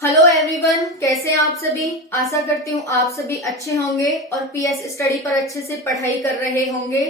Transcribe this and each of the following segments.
Hello everyone, कैसे हैं आप सभी। आशा करती हूँ आप सभी अच्छे होंगे और पीएस स्टडी पर अच्छे से पढ़ाई कर रहे होंगे।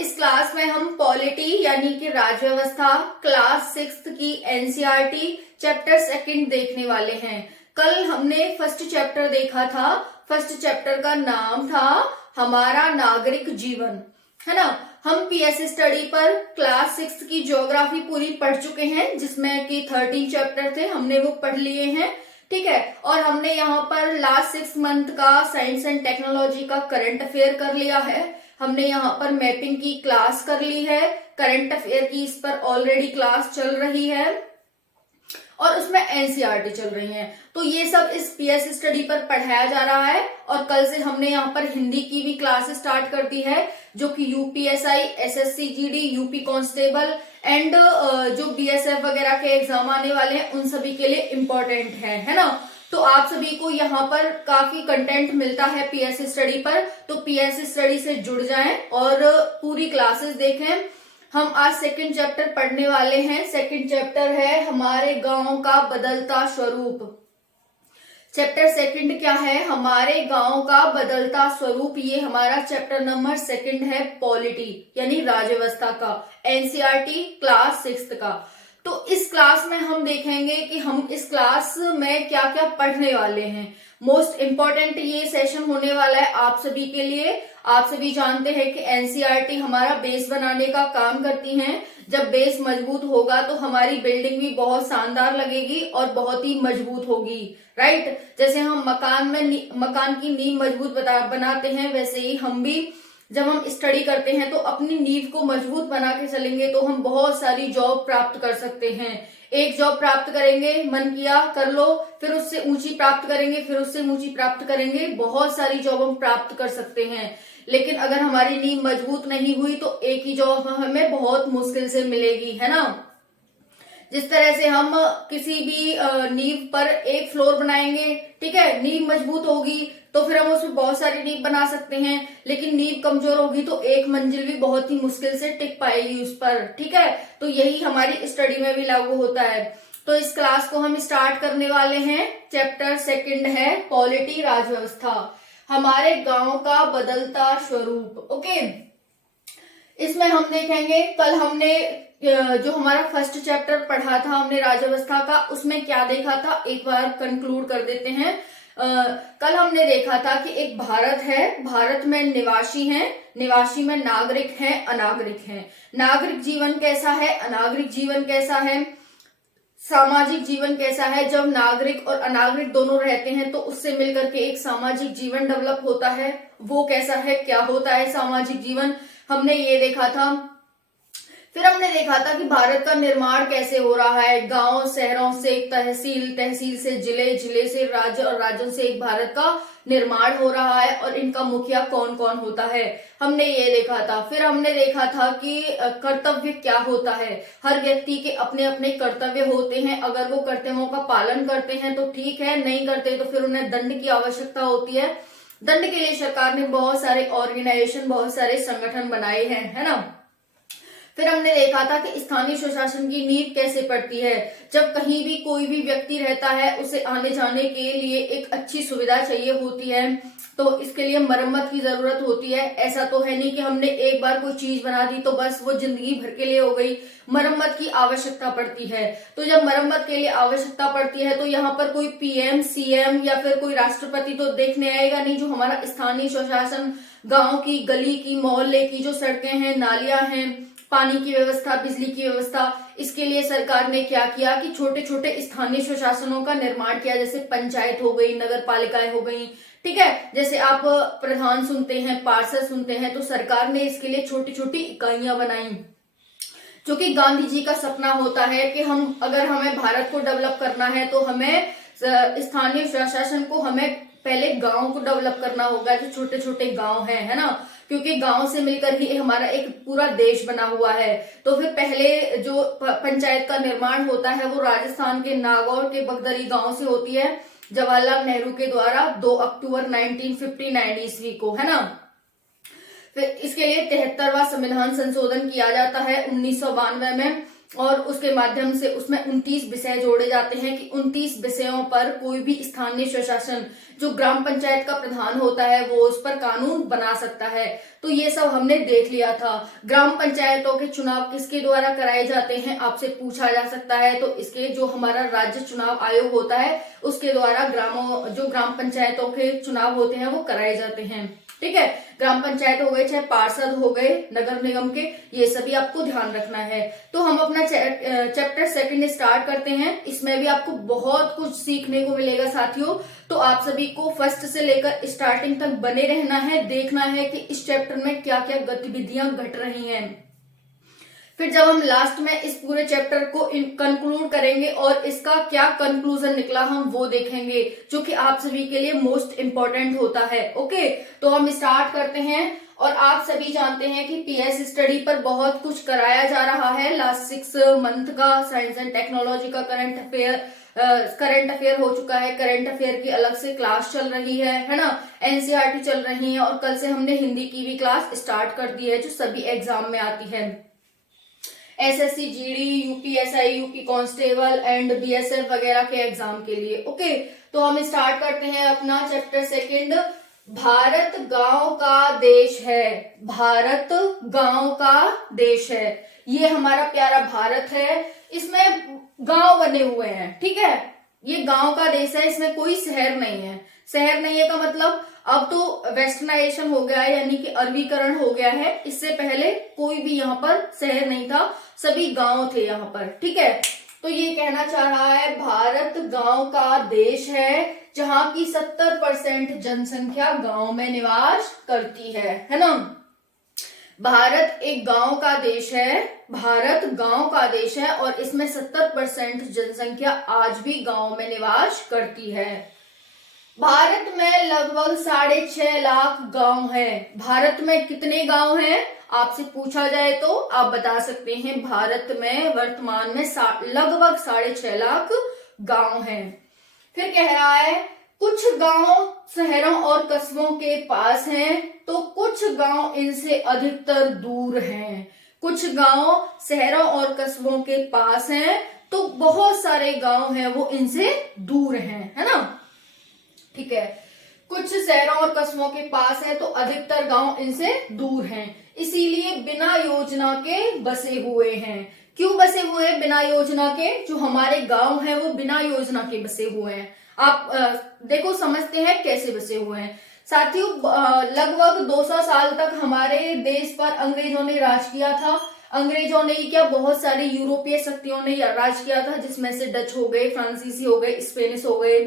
इस क्लास में हम पॉलिटी यानी कि राज्य व्यवस्था क्लास 6 की एनसीईआरटी चैप्टर 2 देखने वाले हैं। कल हमने फर्स्ट चैप्टर देखा था। फर्स्ट चैप्टर का नाम था हमारा नागरिक जीवन, है ना। हम पीएस स्टडी पर क्लास 6 की ज्योग्राफी पूरी पढ़ चुके हैं, जिसमें कि 13 चैप्टर थे, हमने वो पढ़ लिए हैं। ठीक है। और हमने यहाँ पर लास्ट 6 मंथ का साइंस एंड टेक्नोलॉजी का करंट अफेयर कर लिया है। हमने यहाँ पर मैपिंग की क्लास कर ली है। करंट अफेयर की इस पर ऑलरेडी क्लास चल रही है और उसमें एनसीईआरटी चल रही है। तो ये सब इस पीएस स्टडी पर पढ़ाया जा रहा है। और कल से हमने यहाँ पर हिंदी की भी क्लास स्टार्ट कर दी है, जो कि UPSI, SSC GD, UP constable and जो बीएसएफ वगैरह के एग्जाम आने वाले हैं उन सभी के लिए इम्पोर्टेंट है ना। तो आप सभी को यहाँ पर काफी कंटेंट मिलता है पीएस स्टडी पर, तो पीएस स्टडी से जुड़ जाएं और पूरी क्लासेस देखें। हम आज सेकंड चैप्टर पढ़ने वाले हैं। सेकंड चैप्टर है हमारे गांव का बदलता स्वरूप। चैप्टर 2 क्या है? हमारे गांव का बदलता स्वरूप। ये हमारा चैप्टर नंबर 2 है, पॉलिटी यानी राज्य व्यवस्था का, एनसीईआरटी क्लास 6 का। तो इस क्लास में हम देखेंगे कि हम इस क्लास में क्या क्या पढ़ने वाले हैं। मोस्ट इम्पोर्टेंट ये सेशन होने वाला है आप सभी के लिए। आप सभी जानते हैं कि एनसीईआरटी हमारा बेस बनाने का काम करती हैं। जब बेस मजबूत होगा तो हमारी बिल्डिंग भी बहुत शानदार लगेगी और बहुत ही मजबूत होगी, राइट। जैसे हम मकान की नींव मजबूत बनाते हैं, वैसे ही हम भी जब हम स्टडी करते हैं तो अपनी नींव को मजबूत बना के चलेंगे तो हम बहुत सारी जॉब प्राप्त कर सकते हैं। एक जॉब प्राप्त करेंगे, मन किया कर लो, फिर उससे ऊंची प्राप्त करेंगे, फिर उससे ऊंची प्राप्त करेंगे, बहुत सारी जॉब हम प्राप्त कर सकते हैं। लेकिन अगर हमारी नींव मजबूत नहीं हुई तो एक ही जॉब हमें बहुत मुश्किल से मिलेगी, है ना। जिस तरह से हम किसी भी नींव पर एक फ्लोर बनाएंगे, ठीक है, नींव मजबूत होगी तो फिर हम उसमें बहुत सारी नींव बना सकते हैं, लेकिन नींव कमजोर होगी तो एक मंजिल भी बहुत ही मुश्किल से टिक पाएगी उस पर, ठीक है। तो यही हमारी स्टडी में भी लागू होता है। तो इस क्लास को हम स्टार्ट करने वाले हैं। चैप्टर 2 है पॉलिटी, राज्य व्यवस्था, हमारे गांव का बदलता स्वरूप। ओके, इसमें हम देखेंगे, कल हमने जो हमारा फर्स्ट चैप्टर पढ़ा था हमने राज्य व्यवस्था का, उसमें क्या देखा था एक बार कंक्लूड कर देते हैं। कल हमने देखा था कि एक भारत है, भारत में निवासी हैं, निवासी में नागरिक हैं, अनागरिक हैं। नागरिक जीवन कैसा है, अनागरिक जीवन कैसा है, सामाजिक जीवन कैसा है। जब नागरिक और अनागरिक दोनों रहते हैं तो उससे मिलकर के एक सामाजिक जीवन डेवलप होता है। वो कैसा है, क्या होता है सामाजिक जीवन, हमने ये देखा था। फिर हमने देखा था कि भारत का निर्माण कैसे हो रहा है, गांव शहरों से तहसील, तहसील से जिले, जिले से राज्य और राज्यों से एक भारत का निर्माण हो रहा है और इनका मुखिया कौन कौन होता है, हमने ये देखा था। फिर हमने देखा था कि कर्तव्य क्या होता है। हर व्यक्ति के अपने अपने कर्तव्य होते हैं, अगर वो कर्तव्यों का पालन करते हैं तो ठीक है, नहीं करते तो फिर उन्हें दंड की आवश्यकता होती है। दंड के लिए सरकार ने बहुत सारे ऑर्गेनाइजेशन, बहुत सारे संगठन बनाए हैं, है ना। फिर हमने देखा था कि स्थानीय स्वशासन की नींव कैसे पड़ती है। जब कहीं भी कोई भी व्यक्ति रहता है, उसे आने जाने के लिए एक अच्छी सुविधा चाहिए होती है, तो इसके लिए मरम्मत की जरूरत होती है। ऐसा तो है नहीं कि हमने एक बार कोई चीज बना दी तो बस वो जिंदगी भर के लिए हो गई, मरम्मत की आवश्यकता पड़ती है। तो जब मरम्मत के लिए आवश्यकता पड़ती है तो यहाँ पर कोई पीएम, सीएम या फिर कोई राष्ट्रपति तो देखने आएगा नहीं। जो हमारा स्थानीय स्वशासन, गाँव की, गली की, मोहल्ले की जो सड़कें हैं, नालियां हैं, पानी की व्यवस्था, बिजली की व्यवस्था, इसके लिए सरकार ने क्या किया कि छोटे छोटे स्थानीय स्वशासनों का निर्माण किया। जैसे पंचायत हो गई, नगर पालिकाएं हो गई, ठीक है। जैसे आप प्रधान सुनते हैं, पार्षद सुनते हैं, तो सरकार ने इसके लिए छोटी छोटी इकाइयां बनाई, जो कि गांधी जी का सपना होता है कि हम, अगर हमें भारत को डेवलप करना है तो हमें स्थानीय स्वशासन को, हमें पहले गांव को डेवलप करना होगा, जो छोटे छोटे गांव हैं, है ना, क्योंकि गांव से मिलकर ही हमारा एक पूरा देश बना हुआ है। तो फिर पहले जो पंचायत का निर्माण होता है वो राजस्थान के नागौर के बगदरी गांव से होती है, जवाहरलाल नेहरू के द्वारा 2 अक्टूबर 1959 ईस्वी को, है ना। फिर इसके लिए 73वां संविधान संशोधन किया जाता है 1992 में। और उसके माध्यम से उसमें 29 विषय जोड़े जाते हैं कि 29 विषयों पर कोई भी स्थानीय स्वशासन जो ग्राम पंचायत का प्रधान होता है वो उस पर कानून बना सकता है। तो ये सब हमने देख लिया था। ग्राम पंचायतों के चुनाव किसके द्वारा कराए जाते हैं आपसे पूछा जा सकता है, तो इसके जो हमारा राज्य चुनाव आयोग होता है उसके द्वारा ग्राम पंचायतों के चुनाव होते हैं वो कराए जाते हैं। ठीक है, ग्राम पंचायत हो गए चाहे पार्षद हो गए नगर निगम के, ये सभी आपको ध्यान रखना है। तो हम अपना चैप्टर सेकंड स्टार्ट करते हैं। इसमें भी आपको बहुत कुछ सीखने को मिलेगा साथियों, तो आप सभी को फर्स्ट से लेकर स्टार्टिंग तक बने रहना है, देखना है कि इस चैप्टर में क्या क्या गतिविधियां घट रही हैं। फिर जब हम लास्ट में इस पूरे चैप्टर को कंक्लूड करेंगे और इसका क्या कंक्लूजन निकला हम वो देखेंगे, जो कि आप सभी के लिए मोस्ट इंपॉर्टेंट होता है। ओके, तो हम स्टार्ट करते हैं। और आप सभी जानते हैं कि पीएस स्टडी पर बहुत कुछ कराया जा रहा है। लास्ट 6 मंथ का साइंस एंड टेक्नोलॉजी का करंट अफेयर हो चुका है। करंट अफेयर की अलग से क्लास चल रही है ना, एनसीईआरटी चल रही है, और कल से हमने हिंदी की भी क्लास स्टार्ट कर दी है जो सभी एग्जाम में आती है। SSC, GD, UPSI, UP constable and BSF वगैरह के एग्जाम के लिए। ओके, तो हम स्टार्ट करते हैं अपना चैप्टर सेकंड। भारत गांव का देश है। भारत गांव का देश है। ये हमारा प्यारा भारत है, इसमें गांव बने हुए हैं। ठीक है, ये गांव का देश है, इसमें कोई शहर नहीं है। शहर नहीं है का मतलब अब तो वेस्टर्नाइजेशन हो गया है, यानी कि अरबीकरण हो गया है। इससे पहले कोई भी यहाँ पर शहर नहीं था, सभी गांव थे यहाँ पर। ठीक है, तो ये कहना चाह रहा है भारत गांव का देश है, जहां की 70% जनसंख्या गांव में निवास करती है ना। भारत एक गांव का देश है, भारत गांव का देश है, और इसमें 70% जनसंख्या आज भी गांव में निवास करती है। भारत में लगभग 6.5 लाख गांव हैं। भारत में कितने गांव हैं आपसे पूछा जाए तो आप बता सकते हैं भारत में वर्तमान में लगभग 6.5 लाख गांव हैं। फिर कह रहा है कुछ गांव शहरों और कस्बों के पास हैं, तो कुछ गांव इनसे अधिकतर दूर हैं। कुछ गांव शहरों और कस्बों के पास हैं, तो बहुत सारे गांव हैं वो इनसे दूर हैं, है ना। ठीक है, कुछ शहरों और कस्बों के पास है तो अधिकतर गांव इनसे दूर हैं, इसीलिए बिना योजना के बसे हुए हैं। क्यों बसे हुए हैं बिना योजना के? जो हमारे गांव हैं वो बिना योजना के बसे हुए हैं। आप देखो समझते हैं कैसे बसे हुए हैं। साथियों, लगभग 200 साल तक हमारे देश पर अंग्रेजों ने राज किया था। अंग्रेजों ने क्या, बहुत सारी यूरोपीय शक्तियों ने राज किया था, जिसमें से डच हो गए, फ्रांसीसी हो गए, स्पेनिश हो गए,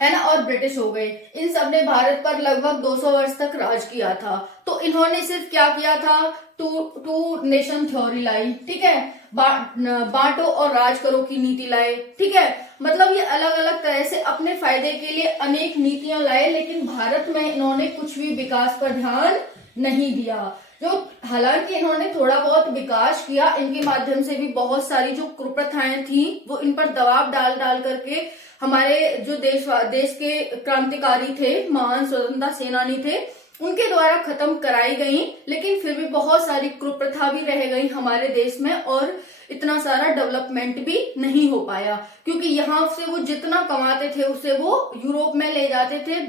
है ना, और ब्रिटिश हो गए। इन सब ने भारत पर लगभग 200 वर्ष तक राज किया था। तो इन्होंने सिर्फ क्या किया था, टू नेशन थ्योरी लाई। ठीक है, बांटो और राज करो की नीति लाए। ठीक है, मतलब ये अलग अलग तरह से अपने फायदे के लिए अनेक नीतियां लाए, लेकिन भारत में इन्होंने कुछ भी विकास पर ध्यान नहीं दिया। जो हालांकि इन्होंने थोड़ा बहुत विकास किया, इनके माध्यम से भी बहुत सारी जो कुप्रथाएं थी वो इन पर दबाव डाल डाल करके हमारे जो देश के क्रांतिकारी थे, महान स्वतंत्रता सेनानी थे, उनके द्वारा खत्म कराई गई। लेकिन फिर भी बहुत सारी कुप्रथा भी रह गई हमारे देश में, और इतना सारा डेवलपमेंट भी नहीं हो पाया, क्योंकि यहाँ से वो जितना कमाते थे उसे वो यूरोप में ले जाते थे।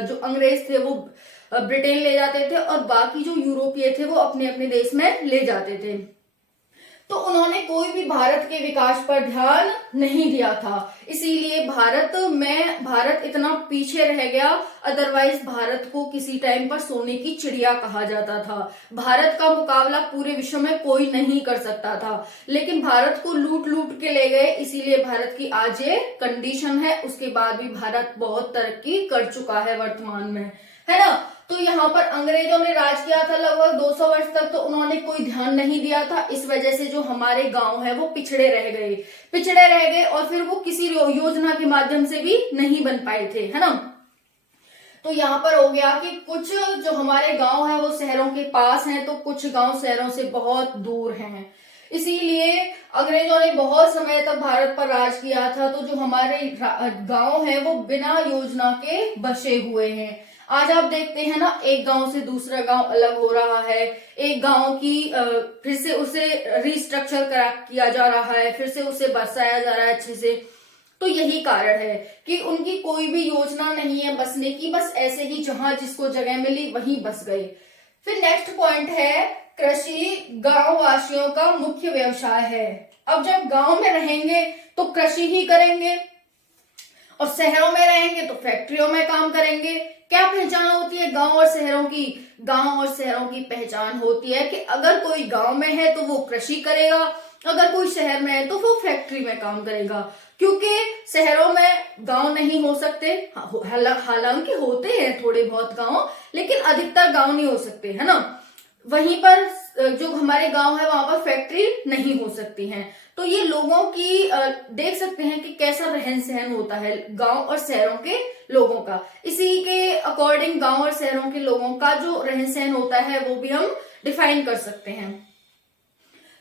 जो अंग्रेज थे वो ब्रिटेन ले जाते थे, और बाकी जो यूरोपीय थे वो अपने अपने देश में ले जाते थे। तो उन्होंने कोई भी भारत के विकास पर ध्यान नहीं दिया था, इसीलिए भारत इतना पीछे रह गया। अदरवाइज भारत को किसी टाइम पर सोने की चिड़िया कहा जाता था। भारत का मुकाबला पूरे विश्व में कोई नहीं कर सकता था, लेकिन भारत को लूट लूट के ले गए, इसीलिए भारत की आज ये कंडीशन है। उसके बाद भी भारत बहुत तरक्की कर चुका है वर्तमान में, है ना। तो यहाँ पर अंग्रेजों ने राज किया था लगभग 200 वर्ष तक, तो उन्होंने कोई ध्यान नहीं दिया था। इस वजह से जो हमारे गांव है वो पिछड़े रह गए, और फिर वो किसी योजना के माध्यम से भी नहीं बन पाए थे, है ना। तो यहाँ पर हो गया कि कुछ जो हमारे गांव है वो शहरों के पास हैं, तो कुछ गांव शहरों से बहुत दूर हैं। इसीलिए अंग्रेजों ने बहुत समय तक भारत पर राज किया था। तो जो हमारे गांव है वो बिना योजना के बसे हुए हैं। आज आप देखते हैं ना, एक गांव से दूसरा गांव अलग हो रहा है, एक गांव की फिर से उसे रिस्ट्रक्चर किया जा रहा है, फिर से उसे बसाया जा रहा है अच्छे से। तो यही कारण है कि उनकी कोई भी योजना नहीं है बसने की, बस ऐसे ही जहां जिसको जगह मिली वहीं बस गए। फिर नेक्स्ट पॉइंट है, कृषि गांव वासियों का मुख्य व्यवसाय है। अब जब गांव में रहेंगे तो कृषि ही करेंगे, और शहरों में रहेंगे तो फैक्ट्रियों में काम करेंगे। क्या पहचान होती है गांव और शहरों की? गांव और शहरों की पहचान होती है कि अगर कोई गांव में है तो वो कृषि करेगा, अगर कोई शहर में है तो वो फैक्ट्री में काम करेगा। क्योंकि शहरों में गांव नहीं हो सकते, हालांकि होते हैं थोड़े बहुत गांव, लेकिन अधिकतर गांव नहीं हो सकते, है ना। वहीं पर जो हमारे गांव है वहां पर फैक्ट्री नहीं हो सकती हैं। तो ये लोगों की देख सकते हैं कि कैसा रहन सहन होता है गांव और शहरों के लोगों का। इसी के अकॉर्डिंग गांव और शहरों के लोगों का जो रहन सहन होता है वो भी हम डिफाइन कर सकते हैं।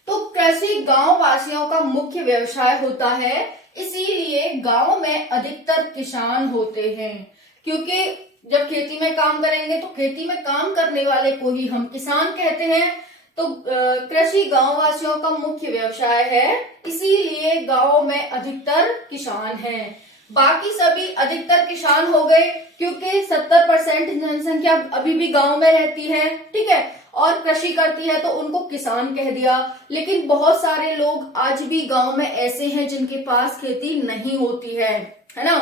तो कृषि गांव वासियों का मुख्य व्यवसाय होता है, इसीलिए गांव में अधिकतर किसान होते हैं। क्योंकि जब खेती में काम करेंगे तो खेती में काम करने वाले को ही हम किसान कहते हैं। तो कृषि गांव वासियों का मुख्य व्यवसाय है, इसीलिए गांव में अधिकतर किसान हैं। बाकी सभी अधिकतर किसान हो गए क्योंकि 70% जनसंख्या अभी भी गांव में रहती है, ठीक है, और कृषि करती है तो उनको किसान कह दिया। लेकिन बहुत सारे लोग आज भी गांव में ऐसे हैं जिनके पास खेती नहीं होती है ना,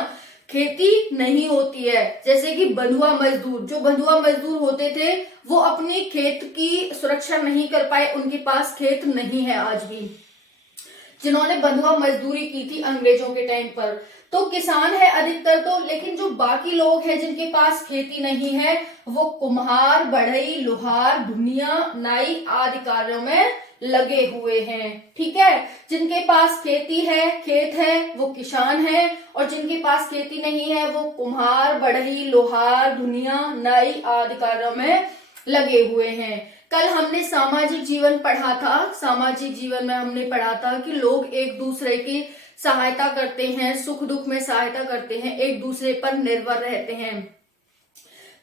खेती नहीं होती है। जैसे कि बंधुआ मजदूर, जो बंधुआ मजदूर होते थे वो अपनी खेत की सुरक्षा नहीं कर पाए, उनके पास खेत नहीं है आज भी, जिन्होंने बंधुआ मजदूरी की थी अंग्रेजों के टाइम पर। तो किसान है अधिकतर तो, लेकिन जो बाकी लोग हैं जिनके पास खेती नहीं है वो कुम्हार, बढ़ई, लोहार, धुनिया, नाई आदि कार्यों में लगे हुए हैं, ठीक है। जिनके पास खेती है, खेत है, वो किसान है, और जिनके पास खेती नहीं है वो कुम्हार, बढ़ई, लोहार, धुनिया, नाई आदि कार्यों में लगे हुए हैं। कल हमने सामाजिक जीवन पढ़ा था, सामाजिक जीवन में हमने पढ़ा था कि लोग एक दूसरे की सहायता करते हैं, सुख दुख में सहायता करते हैं, एक दूसरे पर निर्भर रहते हैं।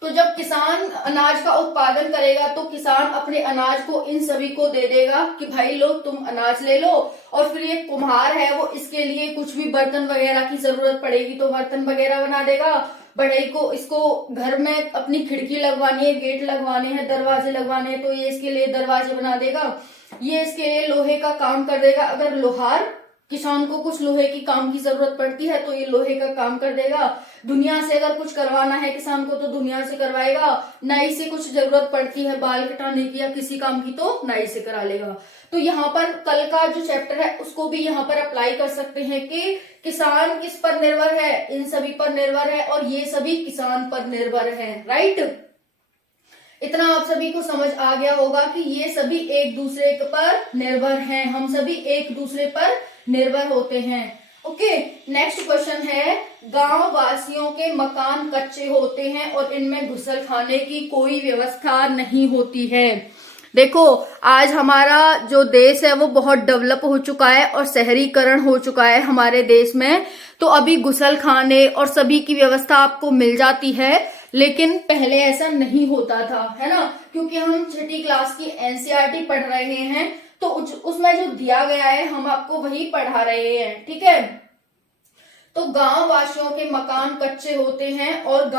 तो जब किसान अनाज का उत्पादन करेगा तो किसान अपने अनाज को इन सभी को दे देगा कि भाई लो तुम अनाज ले लो, और फिर ये कुम्हार है वो इसके लिए कुछ भी बर्तन वगैरह की जरूरत पड़ेगी तो बर्तन वगैरह बना देगा। बढ़ई को इसको घर में अपनी खिड़की लगवानी है, गेट लगवाने हैं, दरवाजे लगवाने हैं तो ये इसके लिए दरवाजे बना देगा, ये इसके लिए लोहे का काम कर देगा। अगर लोहार, किसान को कुछ लोहे की काम की जरूरत पड़ती है तो ये लोहे का काम कर देगा। दुनिया से अगर कुछ करवाना है किसान को तो दुनिया से करवाएगा। नाई से कुछ जरूरत पड़ती है बाल कटाने की या किसी काम की तो नाई से करा लेगा। तो यहाँ पर कल का जो चैप्टर है उसको भी यहाँ पर अप्लाई कर सकते हैं कि किसान किस पर निर्भर है, इन सभी पर निर्भर है, और ये सभी किसान पर निर्भर है, राइट। इतना आप सभी को समझ आ गया होगा कि ये सभी एक दूसरे पर निर्भर हैं, हम सभी एक दूसरे पर निर्भर होते हैं। ओके, नेक्स्ट क्वेश्चन है, गांव वासियों के मकान कच्चे होते हैं और इनमें घुसल खाने की कोई व्यवस्था नहीं होती है। देखो, आज हमारा जो देश है वो बहुत डेवलप हो चुका है और शहरीकरण हो चुका है हमारे देश में। तो अभी घुसल खाने और सभी की व्यवस्था आपको मिल जाती है, लेकिन पहले ऐसा नहीं होता था, है ना। क्योंकि हम छठी क्लास की एनसीईआरटी पढ़ रहे हैं तो उसमें जो दिया गया है हम आपको वही पढ़ा रहे हैं, ठीक है। तो गांव वासियों के मकान कच्चे होते हैं और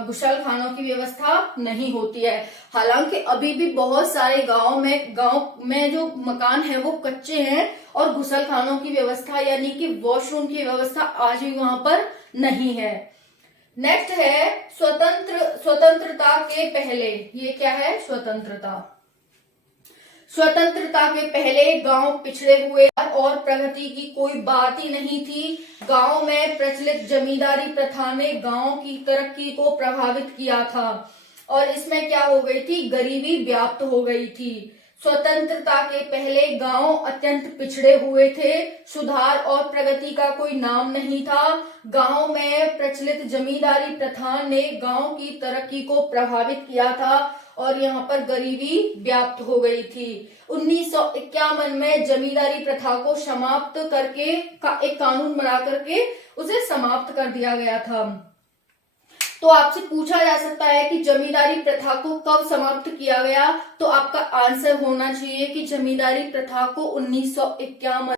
घुसल खानों की व्यवस्था नहीं होती है। हालांकि अभी भी बहुत सारे गांव में जो मकान है वो कच्चे हैं और घुसल खानों की व्यवस्था यानी कि वॉशरूम की व्यवस्था आज भी वहां पर नहीं है। नेक्स्ट है स्वतंत्रता के पहले। ये क्या है? स्वतंत्रता के पहले गांव पिछड़े हुए और प्रगति की कोई बात ही नहीं थी। गांव में प्रचलित जमींदारी प्रथा ने गांव की तरक्की को प्रभावित किया था और इसमें क्या हो गई थी? गरीबी व्याप्त हो गई थी। स्वतंत्रता के पहले गांव अत्यंत पिछड़े हुए थे, सुधार और प्रगति का कोई नाम नहीं था। गांव में प्रचलित जमींदारी प्रथा ने गांव की तरक्की को प्रभावित किया था और यहाँ पर गरीबी व्याप्त हो गई थी। 1951 में जमींदारी प्रथा को समाप्त करके एक कानून बना करके उसे समाप्त कर दिया गया था। तो आपसे पूछा जा सकता है कि जमींदारी प्रथा को कब समाप्त किया गया, तो आपका आंसर होना चाहिए कि जमींदारी प्रथा को 1951